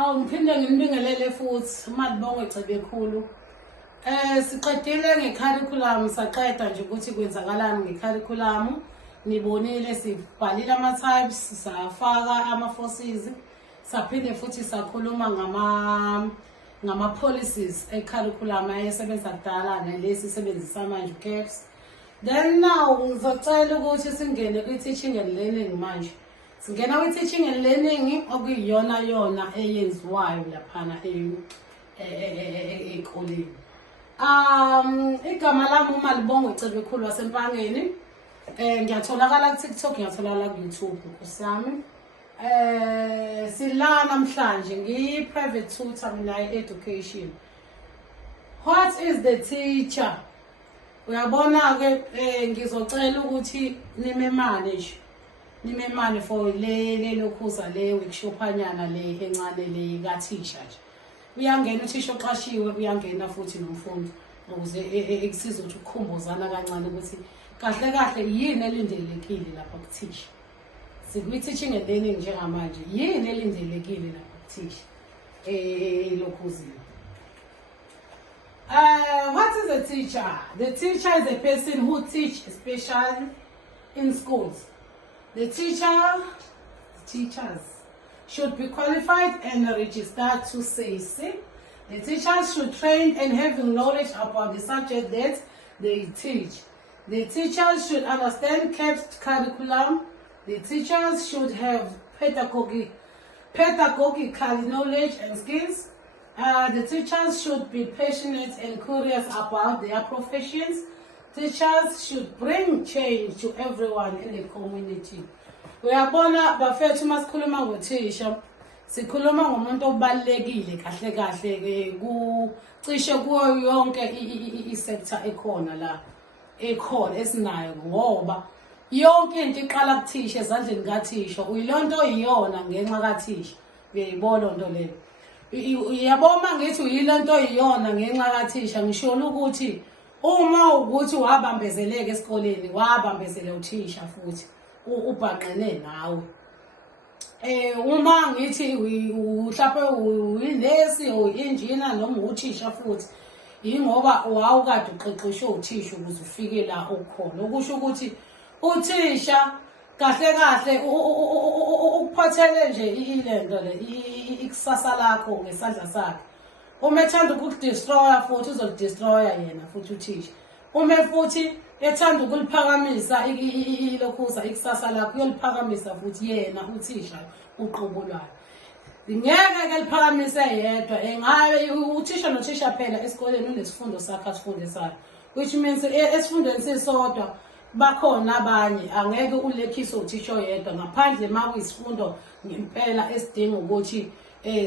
Ngiphinde nginibingelele futhi uMadibongo Gcebekhulu. Siqedile ngecurriculum saqeda nje ukuthi kwenzakalani ngecurriculum. Nibonile sibhalile ama-types, safaka ama-forces, saphinde futhi sakhuluma ngama-policies e-curriculum ayesebenza kudala nalesi sebenzisa manje CAPS. Then now ngizocela ukuthi singene kwi-teaching and learning manje. Singena kwi-teaching and learning okuyiyona yona eyenziwayo laphana ekoleni. Igama lami uMadibongo Gcebekhulu waseMpangeni. Ngiyatholakala ku-TikTok, ngiyatholakala ku-YouTube kusami. Sila namhlanje ngiyi-private tutor mina education. What is the teacher? Uyabona ke ngizocela ukuthi nimemane nje. Nimemane for le lokhuza le workshopanyana le encane le kathisha nje. Uyangena uthisha oqashiwe, uyangena futhi nomfundi ukuze ekusiza ukuthi ukukhumbuzana kancane ukuthi kahle kahle yini elindelekile lapha kuthisha. Sikwi-teaching and learning njengamanje yini elindelekile lapha kuthisha lokhuzini. What is a teacher? The teacher is a person who teaches, especially in schools. The teachers should be qualified and registered to say. The teachers should train and have knowledge about the subject that they teach. The teachers should understand CAPS curriculum. The teachers should have pedagogical knowledge and skills. The teachers should be passionate and curious about their professions. Teachers should bring change to everyone in the community. Uyabona bafethu masikhuluma ngothisha, sikhuluma ngomuntu obalekile kahle kahle kucishe kuyo yonke i-sector ekhona la ekhona esinayo ngoba yonke into iqala kuthisha ezandleni kathisha. Uyilonto iyona ngenxa kathisha. Uyayibona lonto leyo. Uyabona ngithi uyilonto iyona ngenxa kathisha ngisho ukuthi uma ukuthi wabambezeleka esikoleni wabambezela uthisha futhi ubhaqene nawe. Uma ngithi mhlawumbe uyinesi uyinjina noma uthisha futhi ingoba wawukade uqeqeshwe uthisha ukuze ufike la ukhona. Okusho ukuthi uthisha kahle kahle ukuphathele nje ilento le ikusasa lakho ngesandla sakhe. Uma ethanda ukudestroya futhi uzolidestroya yena futhi uthisha. Uma futhi ethanda ukuliphakamisa ilokhuza ikusasa lakho uyoliphakamisa futhi yena uthisha uqobo lwayo. Ngeke ke liphakamise yedwa engabe uthisha nothisha phela esikoleni unesifundo sakhe asifundisayo, which means esifundweni sisodwa bakhona abanye angeke ulekhise uthisha oyedwa ngaphandle makuyisifundo ngempela esidinga ukuthi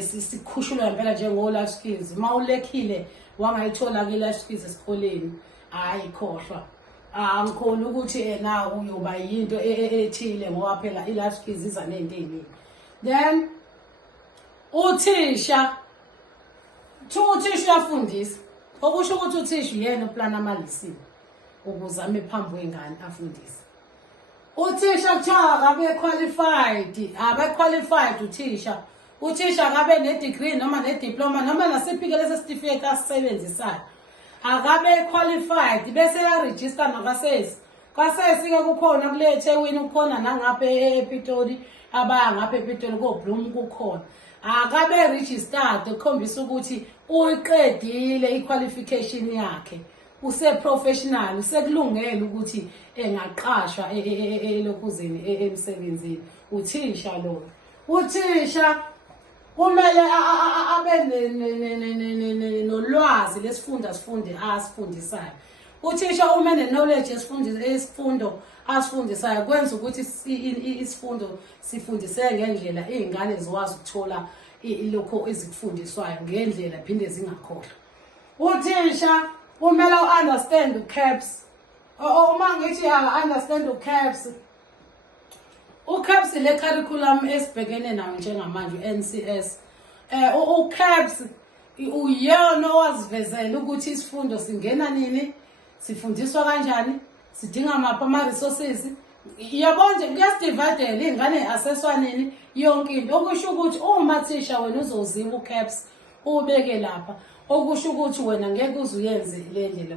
sikhushulwa ngempela njengo life skills. Mawulekhile wangayithola ke life skills esikoleni hayi khohlwa. Angikhona ukuthi na uyoba yinto ethile ngoba phela i-life skills iza nento eziningi. Then uthisha uyafundisa. Okusho ukuthi uthisha yena uplan amalisini ukuze ame phambi kwengane afundise. Uthisha kuthiwa abe-qualified uthisha. Uthisha akabe ne-degree noma ne-diploma noma nasiphi ke lesi certificate asisebenzisayo. Akabe qualified bese ya-register nakasesi. Kasesi ke kukhona kule eThekwini kukhona nangapha ePitoli abaya ngapha ePitoli koBloem kukhona. Akabe registered ukukhombisa ukuthi uyiqedile i-qualification yakhe. Use-professional, usekulungele ukuthi engaqashwa elokhuzeni emsebenzini. Uthisha lo. Uthisha kumele abe nolwazi lesifundo asifundisayo. Uthisha uma knowledge esifundo asifundisayo kwenza ukuthi isifundo sifundiseke ngendlela izingane zikwazi ukuthola lokho ezikufundiswayo ngendlela phinde zingakhohlwa. Uthisha kumele understand uCAPS. Uma ngithi understand uCAPS, uCAPS le curriculum esibhekene nayo njengamanje NCS. uCAPS uyena owazivezela ukuthi isifundo singena nini, sifundiswa kanjani, sidinga maphi ama-resources, Yabona nje kuyasidividela iy'ngane aseswaneni yonke into. Okusho ukuthi uma thisha wena uzoziba ucaps ubeke lapha, okusho ukuthi wena ngeke uze uyenze le ndlela.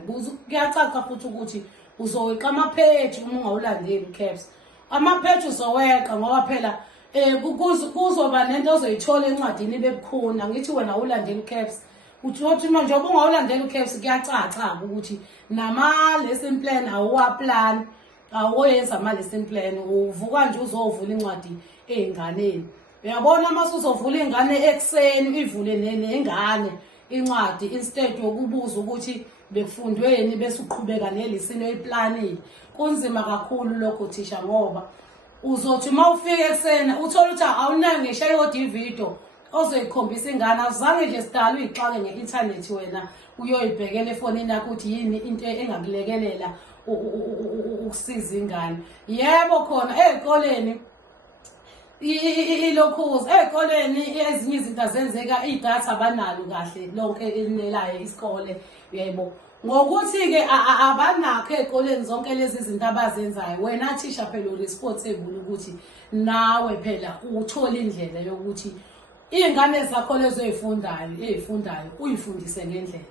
Kuyacaca futhi ukuthi uzoweqa amapheji uma ungawulandeli ucaps. Amapheji uzoweqa ngoba phela kuzoba nento ozoyithola encwadini bebukhona. Ngithi wena ulandela ucaps. Uthi manje njengoba ungawulandela ucaps kuyacaca ukuthi nama-lesson plan awuwaplan. Awoyenza ama-lesson plan, uvuka nje uzovula incwadi ey'nganeni. Uyabona mase uzovula ingane ekuseni ivule nengane incwadi instead yokubuza ukuthi bekufundweni bese uqhubeka nelesini oyiplanile. Kunzima kakhulu lokho thisha ngoba uzothi uma ufika ekuseni uthole ukuthi awunayo ngisho eyodwa ividiyo ozoyikhombisa ingane. Azange nje sidala uyixake nge-inthanethi wena uyoyibhekela efonini yakho ukuthi yini into engakulekelela ukusiza ingane. Yebo khona ey'koleni ilokhuza, ey'koleni ezinye izinto azenzeka, idatha abanalo kahle lonke elinelayo isikole, yebo. Ngokuthi-ke abanakho ey'koleni zonke lezi zinto abazenzayo. Wena thisha phela u-responsible ukuthi nawe phela uthole indlela yokuthi iy'ngane zakho lezo ey'fundayo uyifundise ngendlela.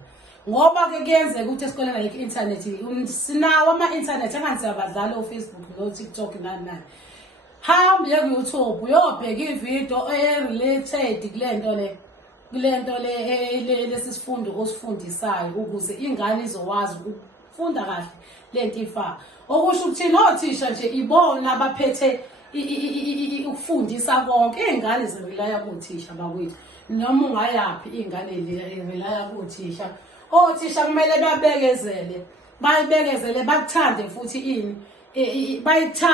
Ngoba-ke kuyenzeka ukuthi esikoleni like i-inthanethi, sinawo ama-inthanethi angani siyabadlala o-Facebook no-TikTok nani. Hamba uye ku-YouTube uyobheka ividiyo e-related kule nto le lesi sifundo osifundisayo ukuze ingane izokwazi ukufunda kahle le nto ifaka. Okusho ukuthi nothisha nje ibona abaphethe ukufundisa konke. Iy'ngane zirelaya kothisha bakwethu, noma ungayaphi iy'ngane zirelaya kothisha. Othisha kumele babekezele, bayibekezele, bakuthande futhi ini bayithande.